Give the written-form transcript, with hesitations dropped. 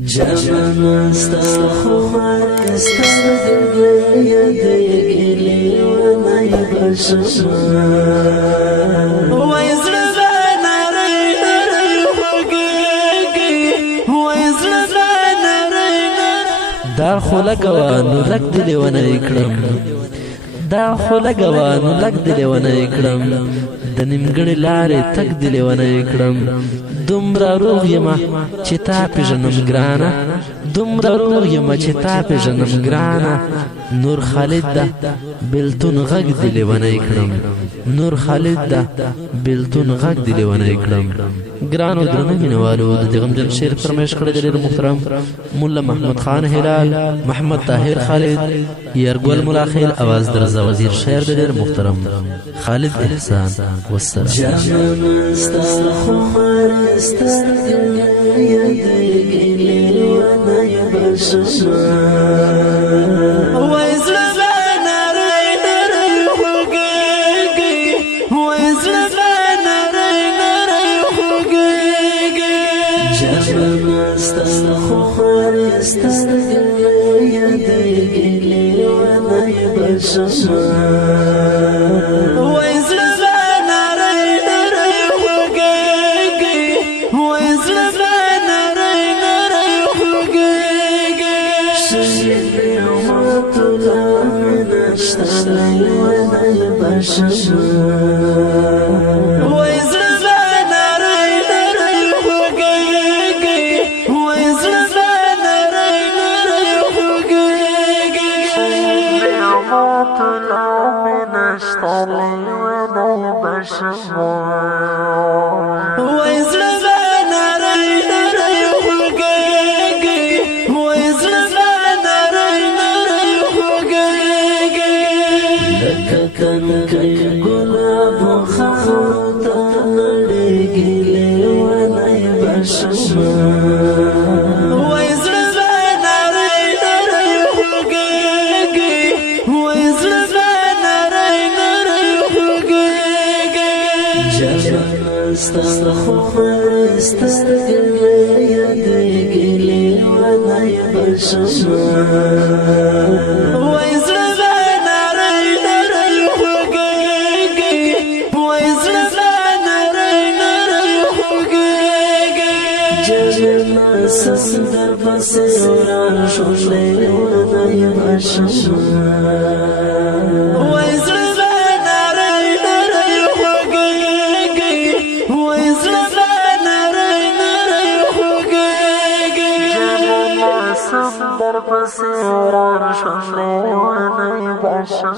جمال استخمار استخدم يديك وانا يبشر ويزل بناري ناري حقيقي ويزل بناري دا خلقوا نو لك دلی ونه اکڑم دا خلقوا نو لك دلی ونه اکڑم د نیمګړې لارې تک دلی ونه اکڑم دومره روغ یمه چې تا پېژنم ګرانه دومره روغ یمه چې تا پېژنم ګرانه نور خالد ده بېلتون غږ دې لیونی کړم نور خالد ده بېلتون غږ دې لیونی کړم ګرانو درنو مینوالو د دې غمجن شعر فرمایش کړی دی ډېر محترم ملا محمد خان هلال محمد طاهر خالد یرګل ملا خیل اواز درزا وزیر شعر دی ډېر محترم خالد احسان والسلام جمال استخمار استخدم يديك وانا يبشر ويزل بناري ناري حقيقي ويزل بناري ناري حقيقي جمال استخمار استخدم يديك وانا يبشر ويزل بناري ناري حقيقي ويزل بناري ناري حقيقي نعمات العم نشتري وانا يبشر ويزل بناري ناري حقيقي ويزل بناري ناري حقيقي لك كان كي قلاب خفوتا نريقلي وانا يبشر ويزل بناري ناري حقيقي ويزل بناري ناري حقيقي جمال استخمار استخدم يديك وانا يبشر سندر بسيران شوشلي وانا يبشر ويزل بناري ناري حقيقي ويزل بناري ناري حقيقي سندر بسيران شوشلي وانا يبشر